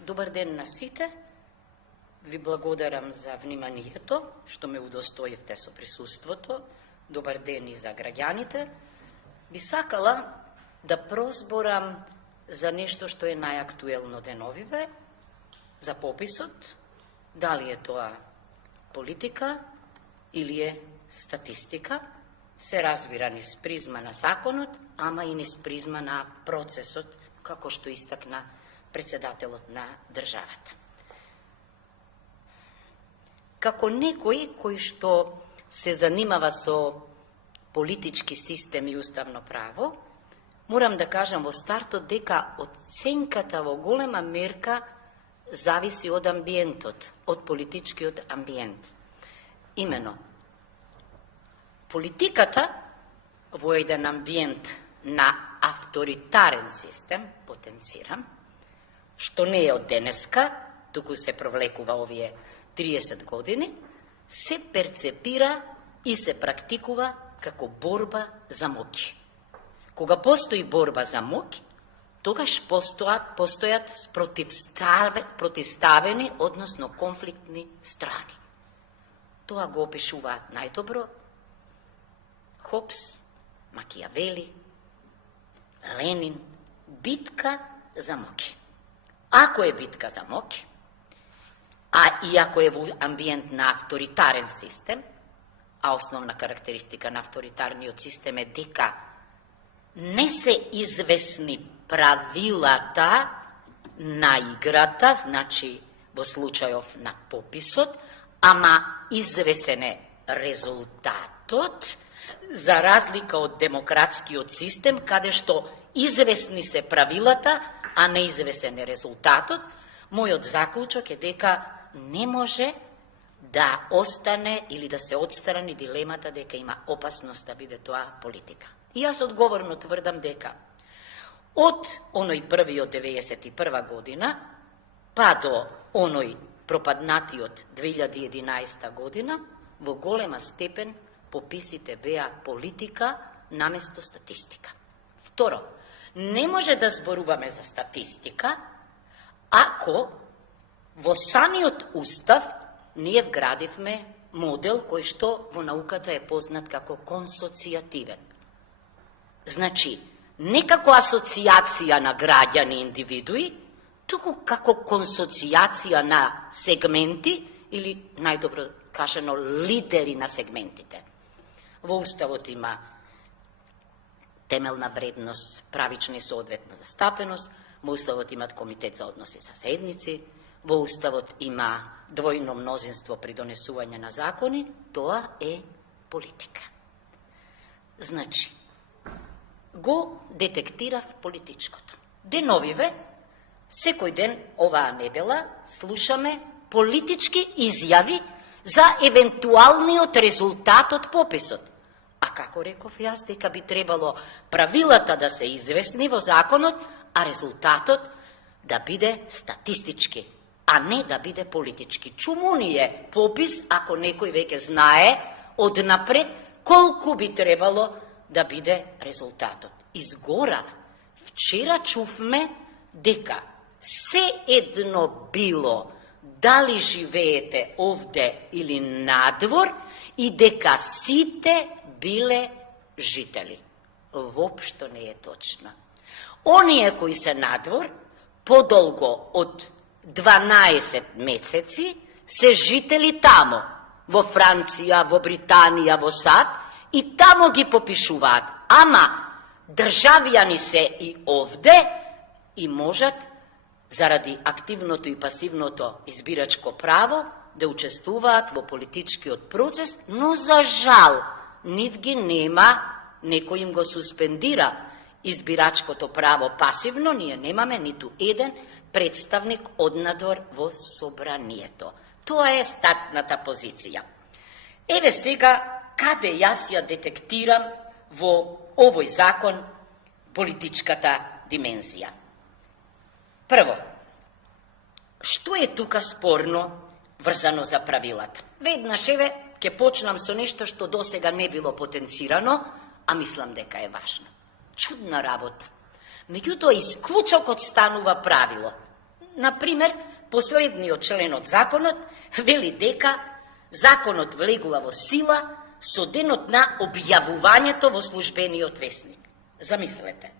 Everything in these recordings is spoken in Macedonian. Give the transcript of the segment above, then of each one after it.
Добар ден на сите. Ви благодарам за вниманието, што ме удостоивте со присуството. Добар ден и за граѓаните. Би сакала да прозборам за нешто што е најактуелно деновиве, за пописот, дали е тоа политика или е статистика, се разбира низ призма на законот, ама и низ призма на процесот, како што истакна председателот на државата. Како некој кој што се занимава со политички систем и уставно право, морам да кажам во стартот дека оценката во голема мерка зависи од амбиентот, од политичкиот амбиент. Имено, политиката во еден амбиент на авторитарен систем, потенцирам, што не е од денеска, туку се провлекува овие 30 години, се перцепира и се практикува како борба за моќ. Кога постои борба за моќ, тогаш постојат противставени, односно конфликтни страни. Тоа го опишуваат најдобро Хобс, Макијавели, Ленин, битка за моќ. Ако е битка за моќ, а и ако е во амбиент на авторитарен систем, а основна карактеристика на авторитарниот систем е дека не се известни правилата на играта, значи во случајов на пописот, ама извесен е резултатот, за разлика од демократскиот систем, каде што известни се правилата, а неизвесен е резултатот, мојот заклучок е дека не може да остане или да се отстрани дилемата дека има опасност да биде тоа политика. И јас одговорно тврдам дека од оној првиот 91 година па до оној пропаднатиот 2011 година во голема степен пописите беа политика наместо статистика. Второ, не може да зборуваме за статистика ако во самиот устав ние вградивме модел кој што во науката е познат како консоцијативен. Значи, не како асоцијација на граѓани и индивидуи, туку како консоцијација на сегменти или, најдобро кажано, лидери на сегментите. Во уставот има темелна вредност, правична и соодветна застапеност, во уставот имат комитет за односи со заедници, во уставот има двојно мнозинство при донесување на закони, тоа е политика. Значи, го детектирав политичкото. Деновиве, секој ден оваа недела, слушаме политички изјави за евентуалниот резултат од пописот. А како реков јас, дека би требало правилата да се известни во законот, а резултатот да биде статистички, а не да биде политички. Чуму ни е попис, ако некој веќе знае однапред колку би требало да биде резултатот. Изгора, вчера чувме дека се едно било дали живеете овде или надвор и дека сите биле жители. Воопшто не е точно. Оние кои се надвор, подолго од 12 месеци, се жители тамо, во Франција, во Британија, во САД, и тамо ги попишуваат. Ама, државјани се и овде и можат, заради активното и пасивното избирачко право, да учествуваат во политичкиот процес, но за жал, нив ги нема, некој им го суспендира избирачкото право пасивно, ние немаме ниту еден представник однадвор во собранието. Тоа е стартната позиција. Еве сега каде јас ја детектирам во овој закон политичката димензија. Прво, што е тука спорно врзано за правилата? Веднаш еве ќе почнам со нешто што досега не било потенцирано, а мислам дека е важно. Чудна работа. Меѓутоа, исклучокот станува правило. Например, последниот член од законот вели дека законот влегува во сила со денот на објавувањето во службениот весник. Замислете.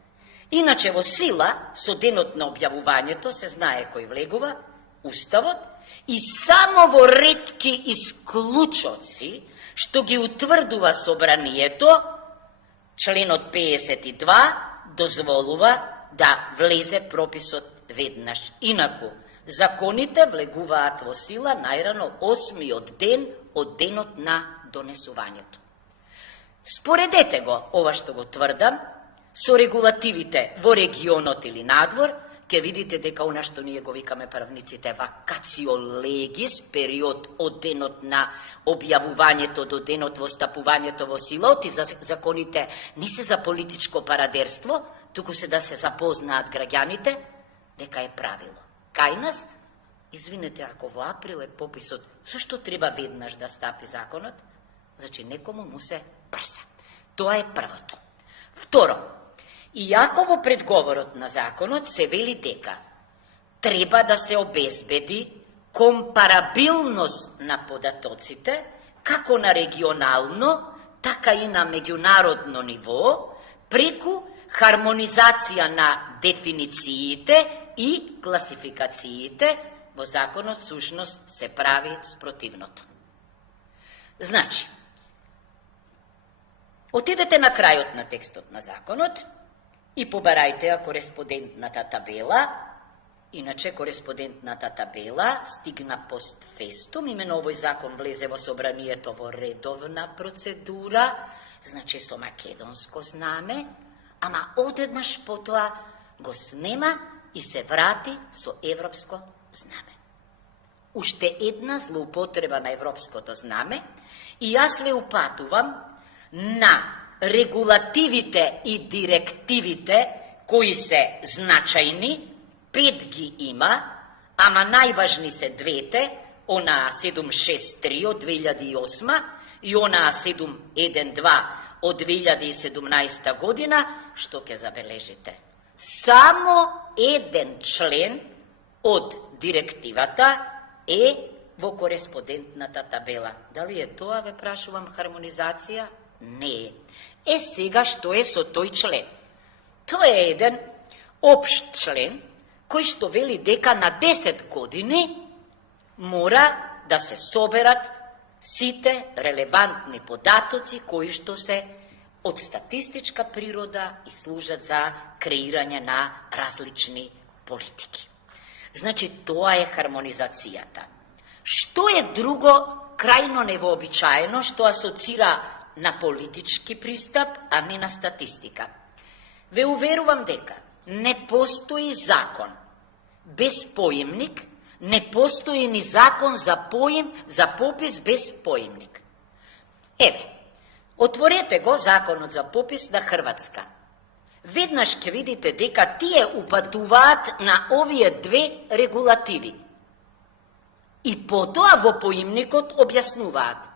Иначе во сила со денот на објавувањето се знае кој влегува, Уставот, и само во ретки исклучоци, што ги утврдува собранието, членот 52 дозволува да влезе прописот веднаш. Инаку, законите влегуваат во сила најрано 8-миот ден од денот на донесувањето. Споредете го ова што го тврдам со регулативите во регионот или надвор, ќе видите дека она што ние го викаме правниците вакацио легис, период од денот на објавувањето до денот во стапувањето во сила, и законите не се за политичко парадерство, туку се да се запознаат граѓаните дека е правило. Кај нас, извинете, ако во април е пописот, зашто треба веднаш да стапи законот? Значи, некому му се брза. Тоа е првото. Второ, иако во предговорот на законот се вели дека треба да се обезбеди компарабилност на податоците, како на регионално, така и на меѓународно ниво, преку хармонизација на дефинициите и класификациите, во законот сушност се прави спротивното. Значи, отидете на крајот на текстот на законот и побарајте ја кореспондентната табела. Иначе кореспондентната табела стигна постфестум, имено овој закон влезе во собранието во редовна процедура, значи со македонско знаме, ама одеднаш потоа го снема и се врати со европско знаме. Уште една злоупотреба на европското знаме, и јас ве упатувам на регулативите и директивите кои се значајни, 5 ги има, ама најважни се двете, онаа 763 од 2008 и онаа 712 од 2017 година, што ќе забележите. Само еден член од директивата е во кореспондентната табела. Дали е тоа, ве прашувам, хармонизација? Не е. Сега што е со тој член? Тоа е еден општ член, кој што вели дека на 10 години мора да се соберат сите релевантни податоци кои што се од статистичка природа и служат за креирање на различни политики. Значи, тоа е хармонизацијата. Што е друго крајно невообичаено, што асоцира на политички пристап, а не на статистика? Ве уверувам дека не постои закон без поимник, не постои ни закон за попис без поимник. Еве, отворете го законот за попис на Хрватска. Веднаш ќе видите дека тие упатуваат на овие две регулативи. И потоа во поимникот објаснуваат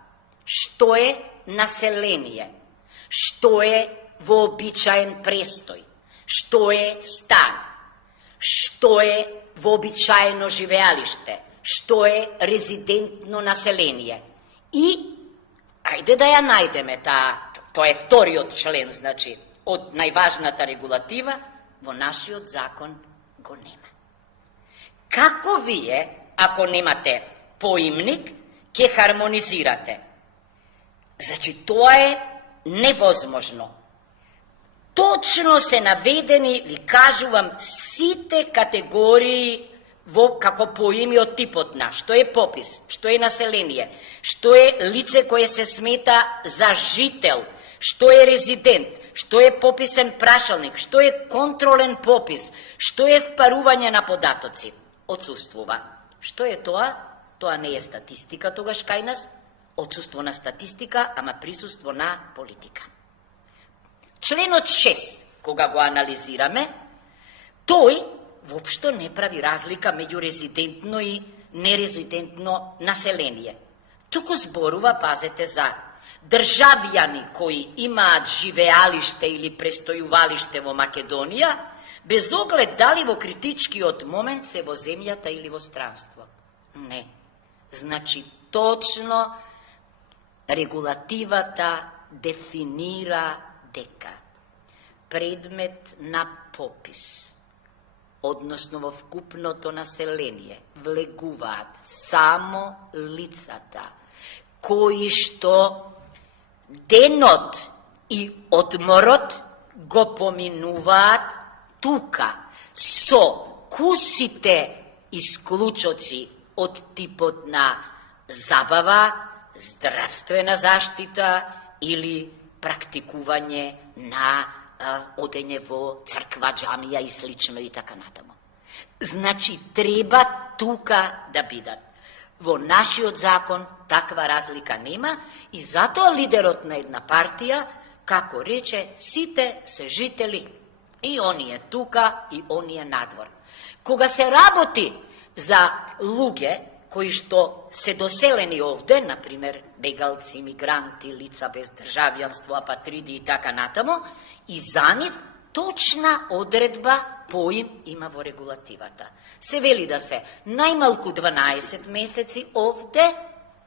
што е население, што е вообичаен престој, што е стан, што е вообичаено живеалиште, што е резидентно население. И, ајде да ја најдеме тоа е вториот член, значи, од најважната регулатива, во нашиот закон го нема. Како вие, ако немате поимник, ќе хармонизирате? Значи, тоа е невозможно. Точно се наведени, ви кажувам, сите категории како поими од типот на што е попис, што е население, што е лице кое се смета за жител, што е резидент, што е пописен прашалник, што е контролен попис, што е впарување на податоци. Отсуствува. Што е тоа? Тоа не е статистика тогаш кај нас, отсуство на статистика, ама присуство на политика. Членот 6, кога го анализираме, тој воопшто не прави разлика меѓу резидентно и нерезидентно население. Туку зборува, пазете, за државјани кои имаат живеалиште или престојувалиште во Македонија, без оглед дали во критичкиот момент се во земјата или во странство. Не. Значи, точно регулативата дефинира дека предмет на попис, односно во вкупното население, влегуваат само лицата кои што денот и одморот го поминуваат тука, со кусите исклучоци од типот на забава, здравствена заштита или практикување на одење во црква, џамија и слично и така натаму. Значи, треба тука да бидат. Во нашиот закон таква разлика нема и затоа лидерот на една партија, како рече, сите се жители, и оние тука, и оние надвор. Кога се работи за луѓе кои што се доселени овде, например, бегалци, мигранти, лица без државјанство, апатриди и така натаму, и за нив точна одредба по им има во регулативата. Се вели да се најмалку 12 месеци овде,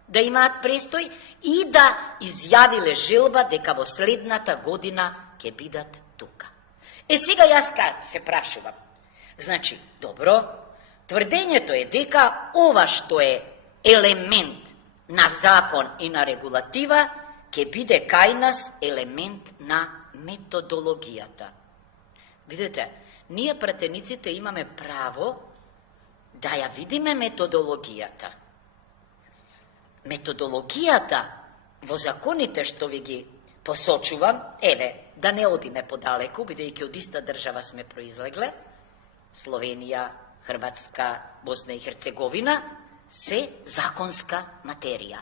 да имаат престој и да изјавиле желба дека во следната година ќе бидат тука. Сега јас се прашувам. Значи, добро, тврдењето е дека ова што е елемент на закон и на регулатива ќе биде кај нас елемент на методологијата. Видете, ние пратениците имаме право да ја видиме методологијата. Методологијата во законите што ви ги посочувам, еве, да не одиме подалеку, бидејќи од иста држава сме произлегле, Словенија, Хрватска, Босна и Херцеговина, се законска материја.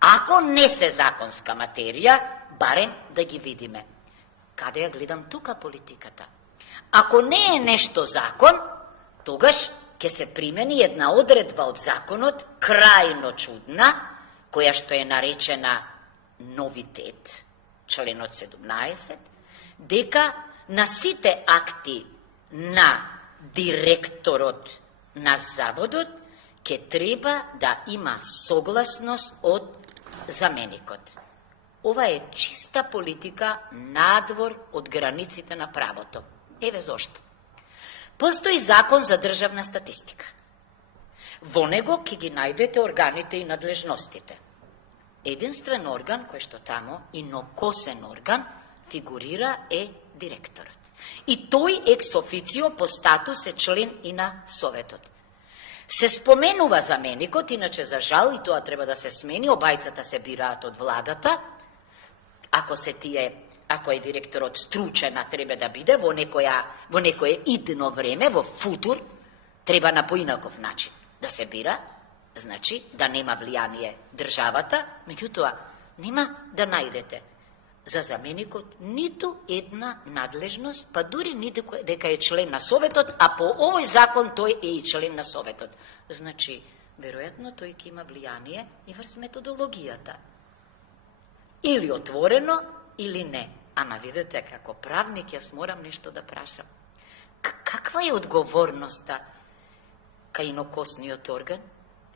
Ако не се законска материја, барем да ги видиме. Каде ја гледам тука политиката? Ако не е нешто закон, тогаш ќе се примени една одредба од законот, крајно чудна, која што е наречена новитет, членот 17, дека на сите акти на директорот на заводот ќе треба да има согласност од заменикот. Ова е чиста политика надвор од границите на правото. Еве зошто. Постои закон за државна статистика. Во него ќе ги најдете органите и надлежностите. Единствен орган кој што тамо, инокосен орган, фигурира е директорот. И тој екс официо по статус е член и на Советот. Се споменува заменикот, иначе за жал, и тоа треба да се смени, обајцата се бираат од владата, ако е директорот стручен, треба да биде во некое идно време, во футур, треба на поинаков начин да се бира, значи да нема влијание државата, меѓутоа нема да најдете за заменикот ниту една надлежност, па дури ни дека е член на Советот, а по овој закон тој е и член на Советот. Значи, веројатно тој ќе има влијание и врз методологијата. Или отворено, или не. Ама видите, како правник јас морам нешто да прашам. Каква е одговорноста кај инокосниот орган?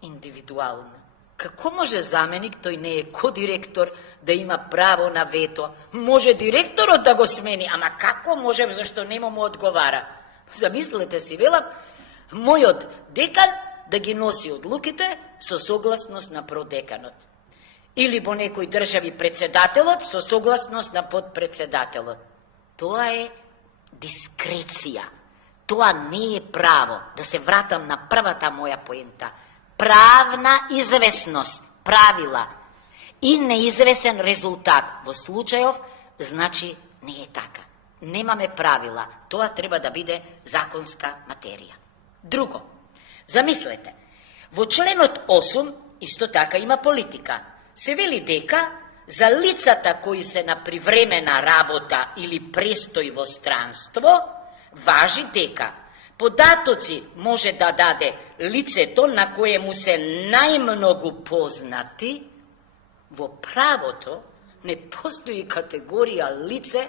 Индивидуална. Како може заменик, тој не е кодиректор, да има право на вето? Може директорот да го смени, ама како може, зашто нема му одговара? Замислете си, велам, мојот декан да ги носи одлуките со согласност на продеканот. Или во некои држави председателот со согласност на подпредседателот. Тоа е дискреција. Тоа не е право. Да се вратам на првата моја поента. Правна известност, правила и неизвесен резултат. Во случајов, значи, не е така. Немаме правила. Тоа треба да биде законска материја. Друго, замислете, во членот 8 исто така има политика. Се вели дека за лицата кои се на привремена работа или престој во странство, важи дека податоци може да даде лицето на кое му се најмногу познати. Во правото не постои категорија лице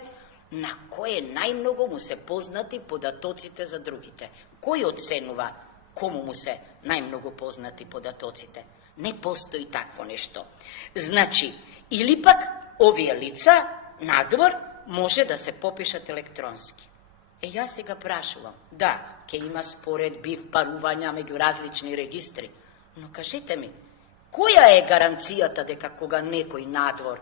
на кое најмногу му се познати податоците за другите. Кој оценува кому му се најмногу познати податоците? Не постои такво нешто. Значи, или пак овие лица надвор може да се попишат електронски. Јас сега прашувам, да, ќе има споредби, впарувања меѓу различни регистри, но кажете ми, која е гаранцијата дека кога некој надвор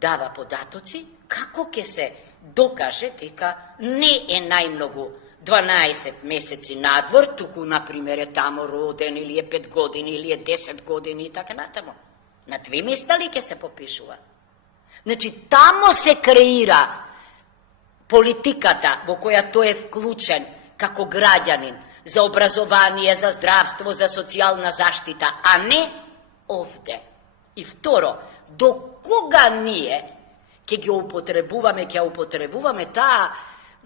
дава податоци, како ќе се докаже дека не е најмногу 12 месеци надвор, туку, например, е тамо роден, или е 5 години, или е 10 години и така натамо. На 2 места ли ќе се попишува? Значи, тамо се креира политиката во која тој е вклучен како граѓанин за образование, за здравство, за социјална заштита, а не овде. И второ, до кога ние ќе употребуваме таа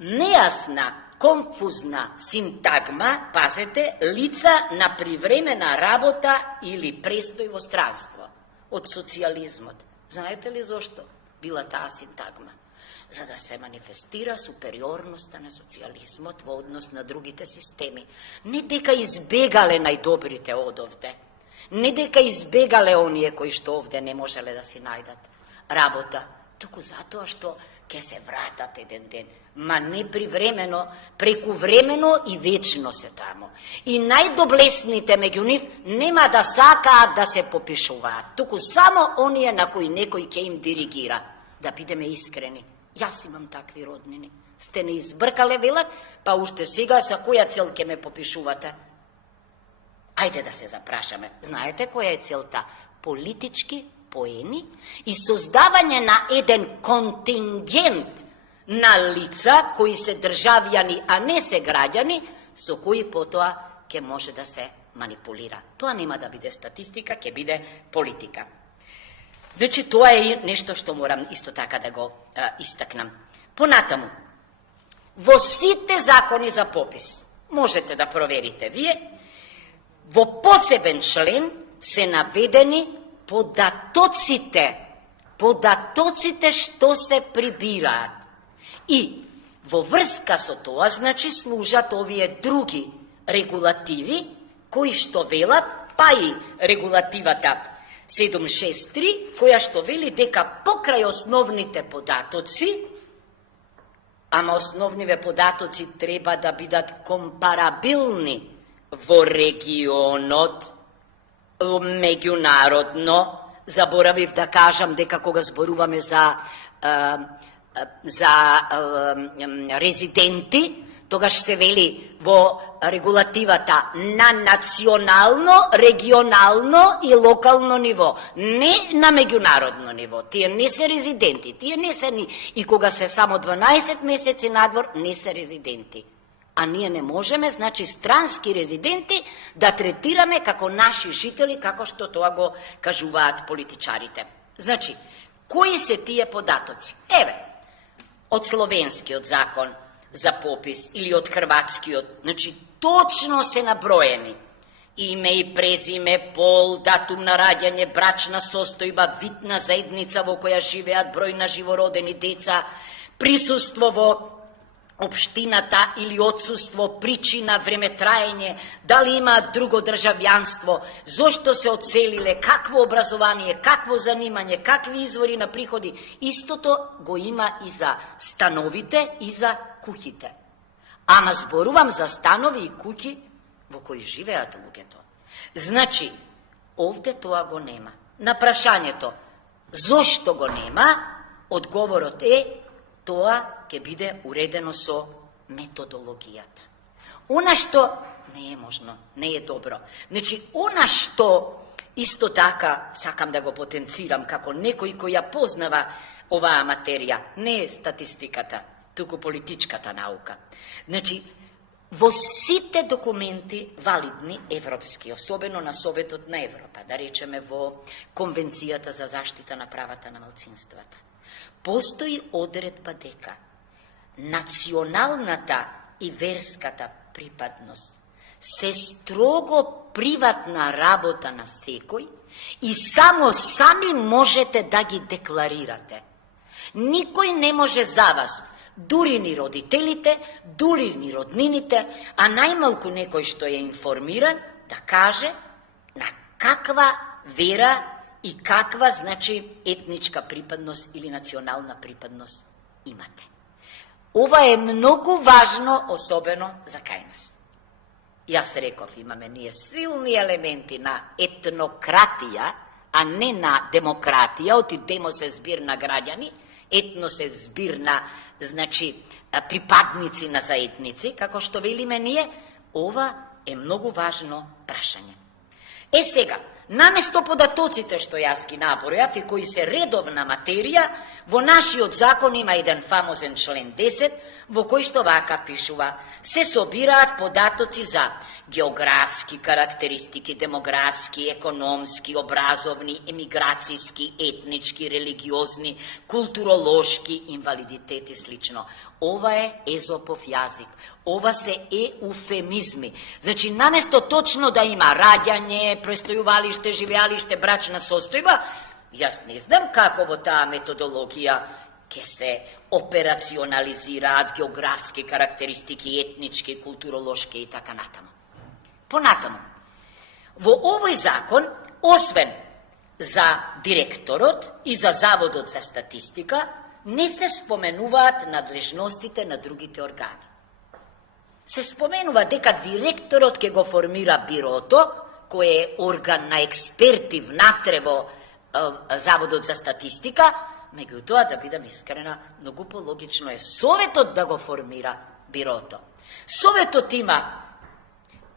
нејасна, конфузна синтагма, пазете, лица на привремена работа или престој во странство од социјализмот. Знаете ли зошто била таа синтагма? За да се манифестира супериорноста на социјализмот во однос на другите системи. Не дека избегале најдобрите од овде, не дека избегале оние кои што овде не можеле да си најдат работа, туку затоа што ќе се вратат еден ден, ма не привремено, прекувремено и вечно се тамо. И најдоблесните меѓу нив нема да сакаат да се попишуваат, туку само оние на кои некој ќе им диригира. Да бидеме искрени, јас имам такви роднини. Сте не избркале, велат, па уште сега за која цел ќе ме попишувате? Ајде да се запрашаме. Знаете која е целта? Политички поени и создавање на еден контингент на лица кои се државјани, а не се граѓани, со кои потоа ќе може да се манипулира. Тоа нема да биде статистика, ќе биде политика. Значи, тоа е нешто што морам исто така да го истакнам. Понатаму, во сите закони за попис, можете да проверите вие, во посебен член се наведени податоците што се прибираат. И во врска со тоа, значи, служат овие други регулативи, кои што велат, па и регулативата 763, која што вели дека покрај основните податоци, ама основниве податоци треба да бидат компарабилни во регионот, меѓународно, заборавив да кажам дека кога зборуваме за резиденти, тогаш се вели во регулативата на национално, регионално и локално ниво, не на меѓународно ниво. Тие не се резиденти, тие не се ни, и кога се само 12 месеци надвор, не се резиденти. А ние не можеме, значи, странски резиденти да третираме како наши жители, како што тоа го кажуваат политичарите. Значи, кои се тие податоци? Еве, од словенскиот закон за попис или од хрватскиот, значи, точно се наброени. Име и презиме, пол, датум на раѓање, брачна состојба, вид на заедница во која живеат, број на живородени деца, присуство во општината или отсуство, причина, времетраење, дали имаат друго државјанство, зошто се одселиле, какво образование, какво занимање, какви извори на приходи. Истото го има и за становите и за куќите. Ама зборувам за станови и куќи во кои живеат луѓето. Значи, овде тоа го нема. На прашањето, зошто го нема, одговорот е, тоа ќе биде уредено со методологијата. Она што не е можно, не е добро. Значи, она што исто така сакам да го потенцирам како некој кој ја познава оваа материја, не е статистиката, туку политичката наука. Значи, во сите документи валидни европски, особено на Советот на Европа, да речеме во Конвенцијата за заштита на правата на малцинствата, постои одредба дека националната и верската припадност се строго приватна работа на секој и само сами можете да ги декларирате. Никој не може за вас, дури ни родителите, дури ни роднините, а најмалку некој што е информиран, да каже на каква вера и каква, значи, етничка припадност или национална припадност имате. Ова е многу важно, особено за кај нас. Јас реков, имаме ние силни елементи на етнократија, а не на демократија, отидемо се збир на граѓани, етно се збир на, значи, припадници на заедници, како што велиме ние, ова е многу важно прашање. Сега, наместо податоците што јас ги набројав и кои се редовна материја, во нашиот закон има еден фамозен член 10, во кој што вака пишува: се собираат податоци за географски карактеристики, демографски, економски, образовни, емиграцијски, етнички, религиозни, културолошки, инвалидитет и слично. Ова е Езопов јазик. Ова се еуфемизми. Значи, наместо точно да има раѓање, престојувалиште, живеалиште, брачна состојба, јас не знам како во таа методологија ќе се операционализираат географски карактеристики, етнички, културолошки и така натаму. Понатаму, во овој закон, освен за директорот и за Заводот за статистика, не се споменуваат надлежностите на другите органи. Се споменува дека директорот ќе го формира бирото, кој е орган на експерти внатре во Заводот за статистика, меѓутоа, да бидам искрена, многу пологично е Советот да го формира бирото. Советот има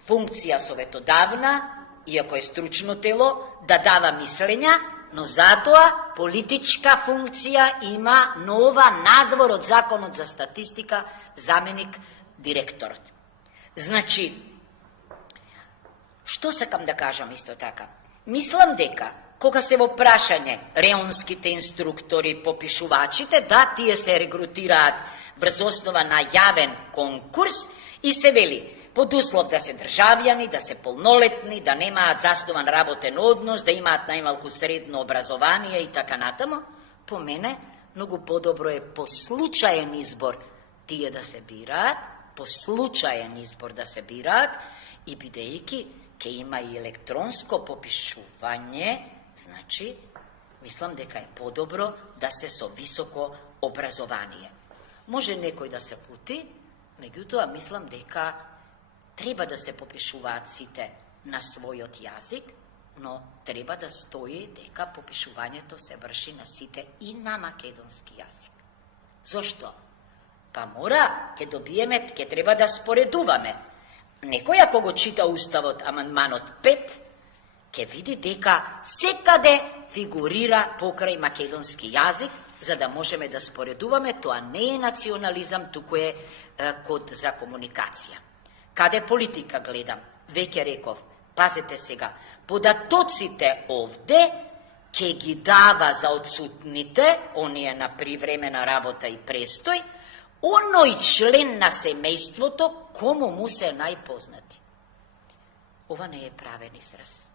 функција советодавна, иако е стручно тело, да дава мислења, но затоа политичка функција има нова надвор од Законот за статистика, заменик директорот. Значи, што сакам да кажам исто така? Мислам дека, кога се во прашање реонските инструктори, попишувачите, да, тие се регрутираат врз основа на јавен конкурс и се вели, под услов да се државјани, да се полнолетни, да немаат заснован работен однос, да имаат најмалку средно образование и така натаму, по мене многу подобро е по случаен избор тие да се бираат, по случаен избор да се бираат, и бидејќи ќе има и електронско попишување, значи, мислам дека е подобро да се со високо образование. Може некој да се пути, меѓутоа мислам дека треба да се попишуваат сите на својот јазик, но треба да стои дека попишувањето се врши на сите и на македонски јазик. Зошто? Па мора, ќе треба да споредуваме. Некој ако го чита Уставот, амандманот 5, ќе види дека секаде фигурира покрај македонски јазик, за да можеме да споредуваме. Тоа не е национализам, туку е код за комуникација. Каде политика гледам? Веќе реков, пазете сега, податоците овде ќе ги дава за отсутните, оние на привремена работа и престој, оној член на семејството кому му се најпознати. Ова не е правен израз.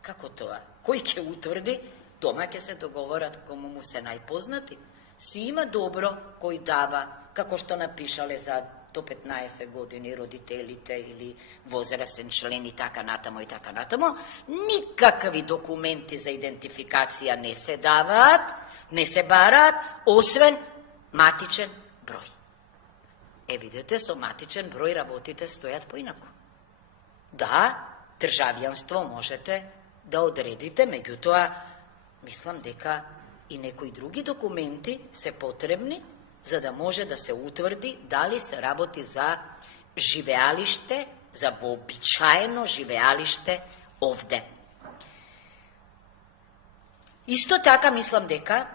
Како тоа? Кој ќе утврди? Дома ќе се договорат кому му се најпознати. Си има добро кој дава, како што напишале за до 15 години родителите или возрастен член и така натамо и така натамо. Никакви документи за идентификација не се даваат, не се бараат, освен матичен број. Видете, со матичен број работите стојат поинаку. Да, државјанство можете да одредите, меѓутоа, мислам дека и некои други документи се потребни, за да може да се утврди дали се работи за живеалиште, за вообичаено живеалиште овде. Исто така мислам дека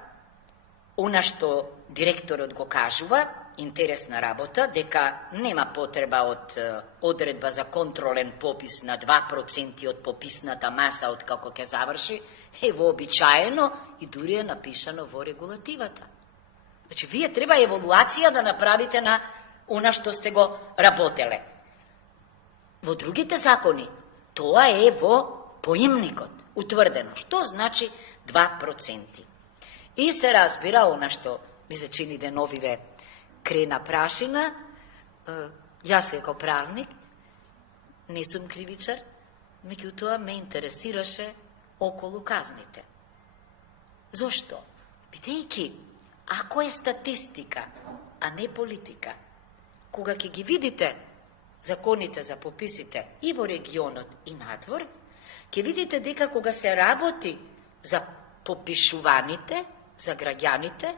она што директорот го кажува, интересна работа, дека нема потреба од одредба за контролен попис на 2% од пописната маса од како ќе заврши, е вообичаено и дури е напишано во регулативата. Значи, вие треба еволуација да направите на она што сте го работеле. Во другите закони, тоа е во поимникот, утврдено. Што значи 2%? И се разбира она што ми се чини деновиве крена прашина. Јас како правник не сум кривичар, меѓутоа ме интересираше околу казните. Зошто? Бидејќи, ако е статистика, а не политика, кога ќе ги видите законите за пописите и во регионот и надвор, ќе видите дека кога се работи за попишуваните, за граѓаните,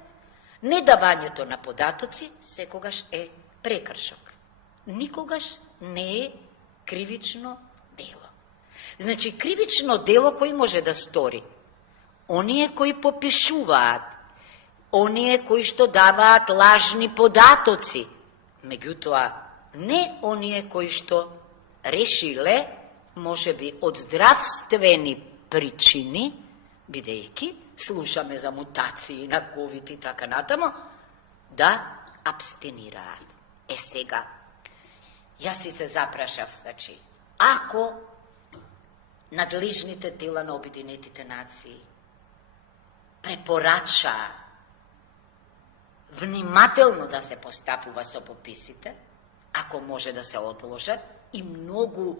недавањето на податоци секогаш е прекршок. Никогаш не е кривично дело. Значи, кривично дело кој може да стори? Оние кои попишуваат, оние кои што даваат лажни податоци, меѓутоа не оние кои што решиле, може би од здравствени причини, бидејќи слушаме за мутации на ковид и така натамо, да абстенираат. Сега, јас си се запрашав, значи, ако надлежните тела на Обединетите нации препорачаа внимателно да се постапува со пописите, ако може да се одложат, и многу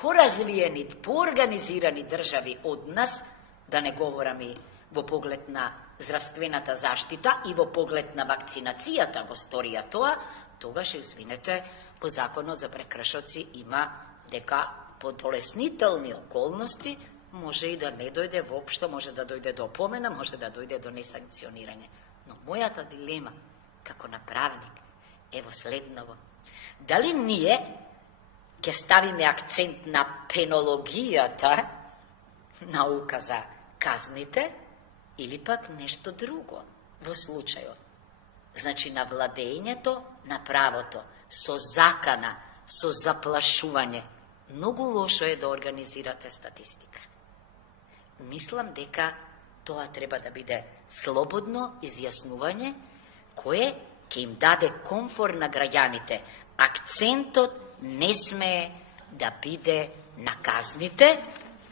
поразвиени, поорганизирани држави од нас, да не говорам и во поглед на здравствената заштита и во поглед на вакцинацијата го сторија тоа, тогаш, извинете, по законот за прекршоци има дека по долеснителни околности може и да не дојде воопшто, може да дојде до опомена, може да дојде до несанкционирање. Но мојата дилема, како направник, е во следново. Дали ние ќе ставиме акцент на пенологијата, наука за казните, или пак нешто друго во случајот? Значи, на владењето на правото, со закана, со заплашување. Многу лошо е да организирате статистика. Мислам дека тоа треба да биде слободно изјаснување, кое ќе им даде комфор на граѓаните. Акцентот не смее да биде на казните,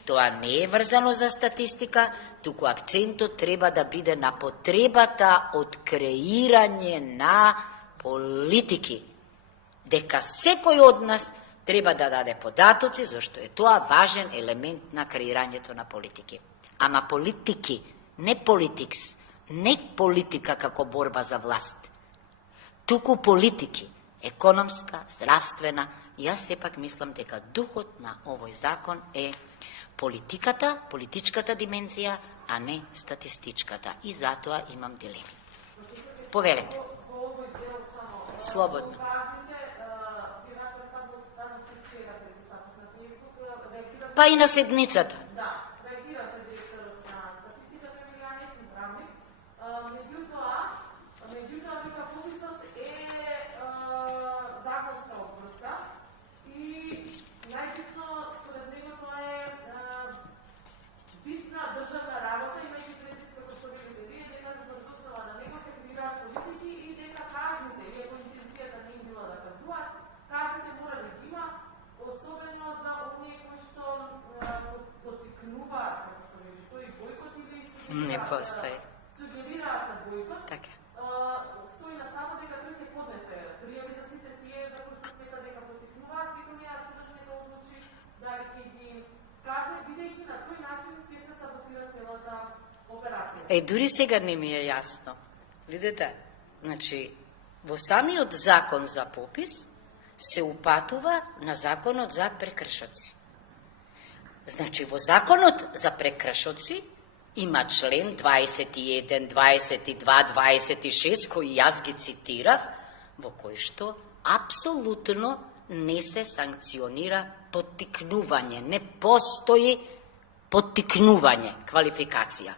тоа не е врзано за статистика, туку акцентот треба да биде на потребата од креирање на политики. Дека секој од нас треба да даде податоци, зашто е тоа важен елемент на креирањето на политики. Ама политики, не политикс, не политика како борба за власт, туку политики, економска, здравствена. Јас сепак мислам дека духот на овој закон е политиката, политичката димензија, а не статистичката. И затоа имам дилеми. Повелете. Слободно. Па и на седницата. Не постои. Сугерираат на бојкот. Така. Стои на ставот дека тој ќе поднесе пријави за сите тие за кои што смета дека потикнуваат, и кој неа судот нека одлучи дали ќе ги казне, бидејќи на тој начин ќе се саботира целата операција. Дури сега не ми е јасно. Видете, значи, во самиот закон за попис се упатува на законот за прекршоци. Значи, во законот за прекршоци има член 21, 22, 26, кои јас ги цитирав, во кој што апсолутно не се санкционира поттикнување. Не постои поттикнување, квалификација.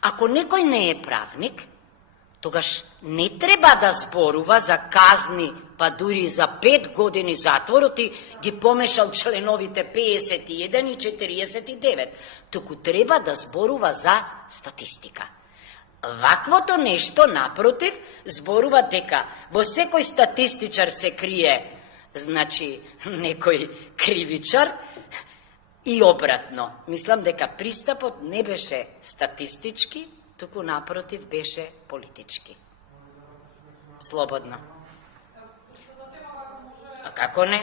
Ако некој не е правник, тогаш не треба да зборува за казни, па дури за 5 години затворот и ги помешал членовите 51 и 49. Туку треба да зборува за статистика. Ваквото нешто, напротив, зборува дека во секој статистичар се крие, значи, некој кривичар, и обратно. Мислам дека пристапот не беше статистички, туку напротив беше политички. слободно. А како не?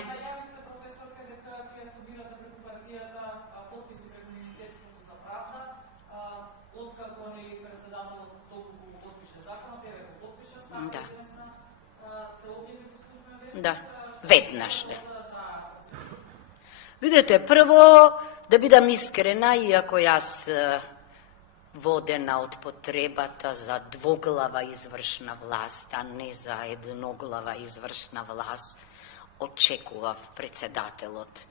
Да. Да, веднаш. Да. Видете, прво, да бидам искрена, иако јас водена од потребата за двоглава извршна власт, а не за едноглава извршна власт, очекував председателот.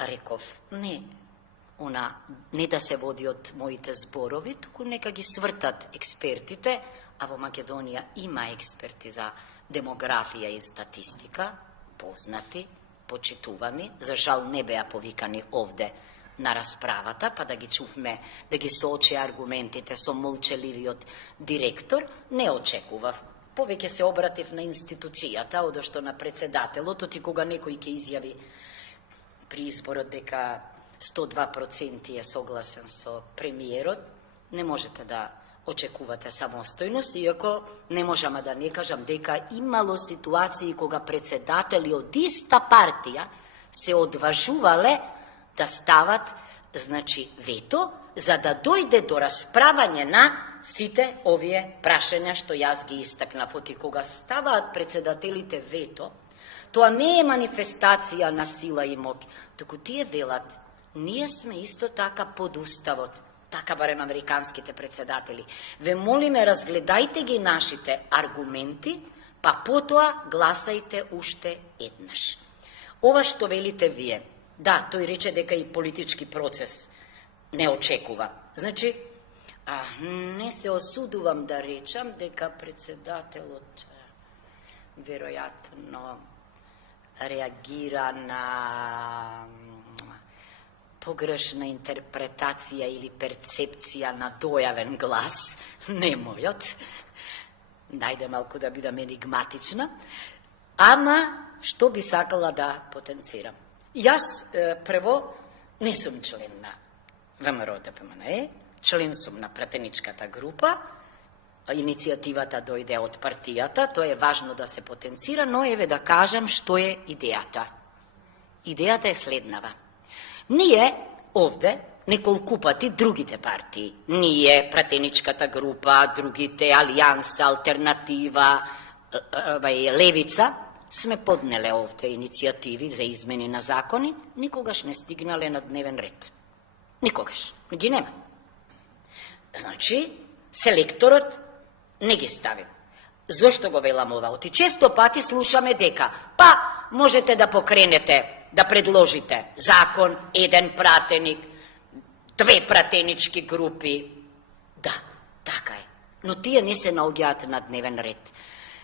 Реков, не да се води од моите зборови, туку нека ги свртат експертите, а во Македонија има експерти за демографија и статистика, познати, почитувани, за жал не беа повикани овде на расправата, па да ги чувме, да ги соочи аргументите со молчеливиот директор, не очекував. Повеќе се обратив на институцијата, одошто на председателот, оти кога некој ќе изјави при изборот дека 102% е согласен со премиерот, не можете да очекувате самостојност, иако не можам да не кажам дека имало ситуации кога председатели од иста партија се одважувале да стават, вето, за да дојде до расправање на сите овие прашања што јас ги истакнав. Оти кога ставаат председателите вето, тоа не е манифестација на сила и моќ, туку тие велат, ние сме исто така под уставот, така барем американските председатели. Ве молиме, разгледајте ги нашите аргументи, па потоа гласајте уште еднаш. Ова што велите вие, да, тој рече дека и политички процес не очекува. Не се осудувам да речам дека председателот веројатно реагира на погрешна интерпретација или перцепција на дојавен глас, не мојот. Најде малку да бидам енигматична. Ама, што би сакала да потенцирам? Јас, прво, не сум член на ВМРО ДПМНЕ, член сум на пратеничката група, иницијативата дојде од партијата, тоа е важно да се потенцира, но еве да кажам што е идејата. Идејата е следнава. Ние овде неколку пати другите партии, ние пратеничката група, другите Алијанса, Алтернатива, Левица, сме поднеле овде иницијативи за измени на закони, никогаш не стигнале на дневен ред. Никогаш. Ги нема. Селекторот не ги стави. Зошто го велам ова? Оти често пати слушаме дека, можете да покренете, да предложите закон, еден пратеник, две пратенички групи. Да, така е. Но тие не се наоѓаат на дневен ред.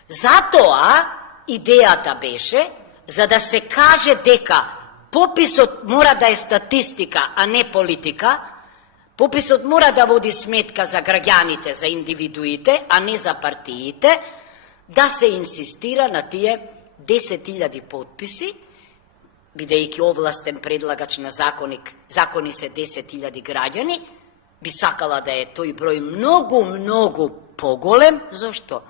Затоа идејата беше за да се каже дека пописот мора да е статистика, а не политика, пописот мора да води сметка за граѓаните, за индивидуите, а не за партиите, да се инсистира на тие 10.000 подписи, бидејќи овластен предлагач на закони се 10.000 граѓани, би сакала да е тој број многу поголем. Зошто?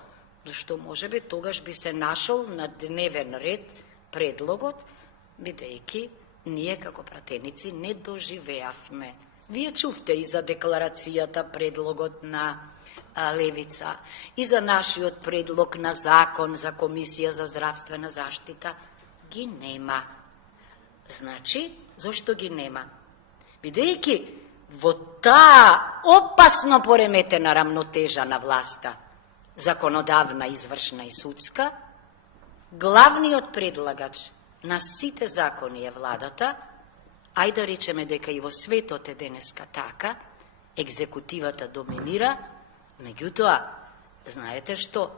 Зашто можеби тогаш би се нашол на дневен ред предлогот, бидејќи ние како пратеници не доживеавме. Вие чувте и за декларацијата, предлогот на Левица, и за нашиот предлог на закон за Комисија за здравствена заштита. Ги нема. Зошто ги нема? Бидејќи во таа опасно пореметена рамнотежа на власта, законодавна, извршна и судска, главниот предлагач на сите закони е владата, ајде да речеме дека и во светот е денеска така, екзекутивата доминира, меѓутоа, знаете што,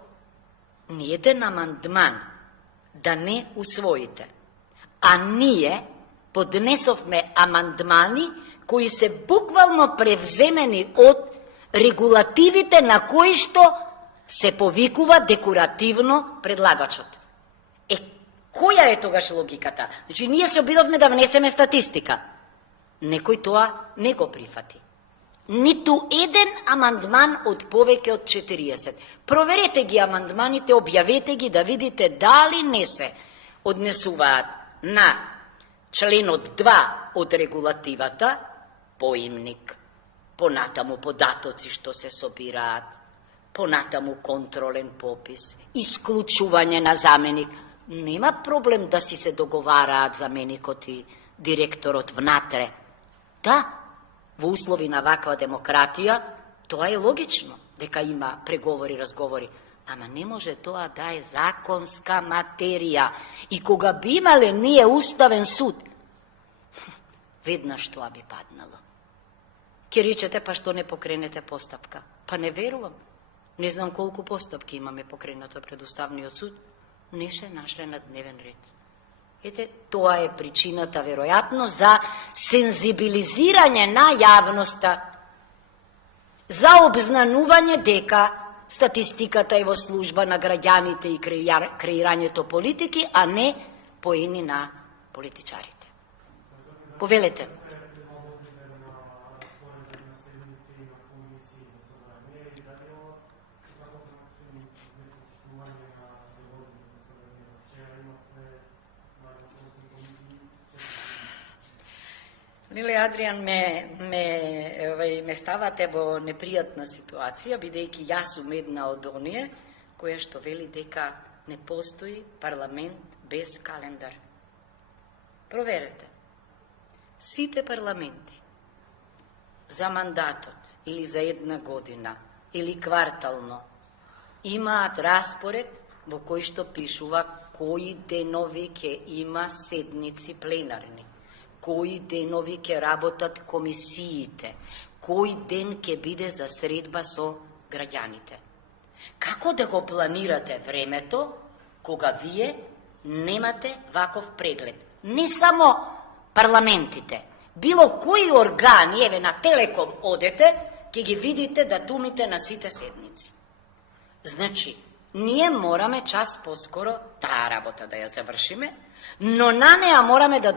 ниеден амандман да не усвоите, а ние поднесовме амандмани кои се буквално превземени од регулативите на кои што се повикува декоративно предлагачот. Која е тогаш логиката? Ние се обидовме да внесеме статистика. Некој тоа не го прифати. Ниту еден амандман од повеќе од 40. Проверете ги амандманите, објавете ги да видите дали не се однесуваат на членот 2 од регулативата, поимник, понатаму податоци што се собираат, понатаму контролен попис, исклучување на заменик. Нема проблем да си се договараат заменикот и директорот внатре. Да, во услови на ваква демократија, тоа е логично, дека има преговори, разговори. Ама не може тоа да е законска материја. И кога би имале ние уставен суд, веднаш тоа би паднало. Ке речете, па што не покренете постапка? Па не верувам. Не знам колку постапки имаме покренато пред Уставниот суд. Не се нашле на дневен ред. Ете, тоа е причината, веројатно, за сензибилизирање на јавноста, за обзнанување дека статистиката е во служба на граѓаните и креирањето политики, а не поени на политичарите. Повелете. Миле Адриан, ме ставате во непријатна ситуација, бидејќи јас сум една од оние која што вели дека не постои парламент без календар. Проверете. Сите парламенти за мандатот или за една година или квартално имаат распоред во кој што пишува кои денови ќе има седници пленарни, кои денови ќе работат комисиите, кој ден ќе биде за средба со граѓаните. Како да го планирате времето кога вие немате ваков преглед? Не само парламентите, било кои органи, еве на Телеком одете, ќе ги видите датумите на сите седници. Значи, ние мораме час поскоро таа работа да ја завршиме, но на неа мораме да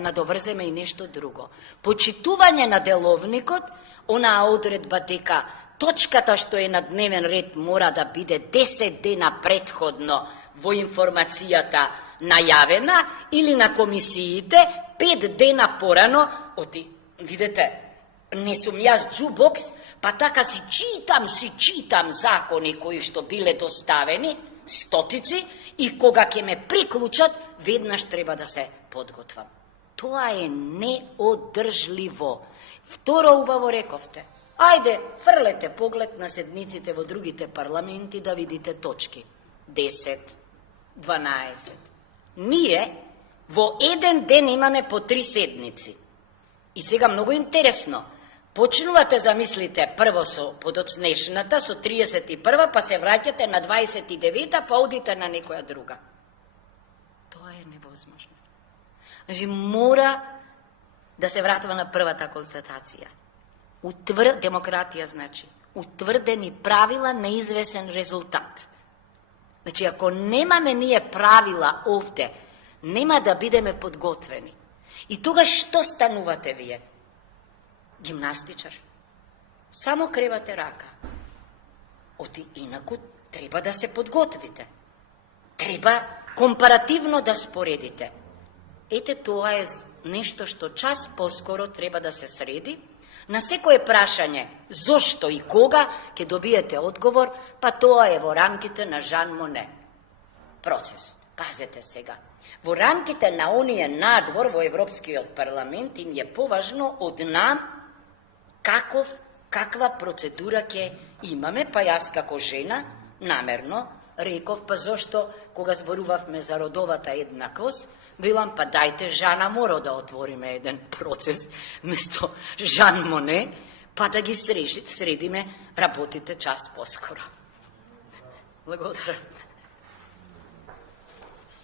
надоврземе и нешто друго. Почитување на деловникот, онаа одредба дека точката што е на дневен ред мора да биде 10 дена претходно во информацијата најавена или на комисиите 5 дена порано. Видете, не сум јас джубокс, па така си читам закони кои што биле доставени, стотици, и кога ќе ме приклучат, веднаш треба да се подготвам. Тоа е неодржливо. Второ, убаво рековте. Ајде, фрлете поглед на седниците во другите парламенти да видите точки. 10, 12. Ние во еден ден имаме по 3 седници. И сега многу интересно. Почнувате, замислите, прво со подоцнешната, со 31, па се враќате на 29, па одите на некоја друга. Тоа е невозможно. Значи, мора да се вратува на првата констатација. Демократија значи утврдени правила на извесен резултат. Значи, ако немаме ние правила овде, нема да бидеме подготвени. И тогаш што станувате вие? Гимнастичар. Само кревате рака. Инаку треба да се подготвите. Треба компаративно да споредите. Ете, тоа е нешто што час поскоро треба да се среди. На секое прашање зошто и кога ќе добиете одговор, па тоа е во рамките на Жан Моне. Процес. Пазете сега. Во рамките на оние надвор во Европскиот парламент им е поважно од нам каква процедура ќе имаме, па јас како жена намерно реков, па зошто кога зборувавме за родовата еднаквост, велам, па дајте Жана Моро да отвориме еден процес место Жан Моне, па да ги средиме работите час поскоро. Благодарам.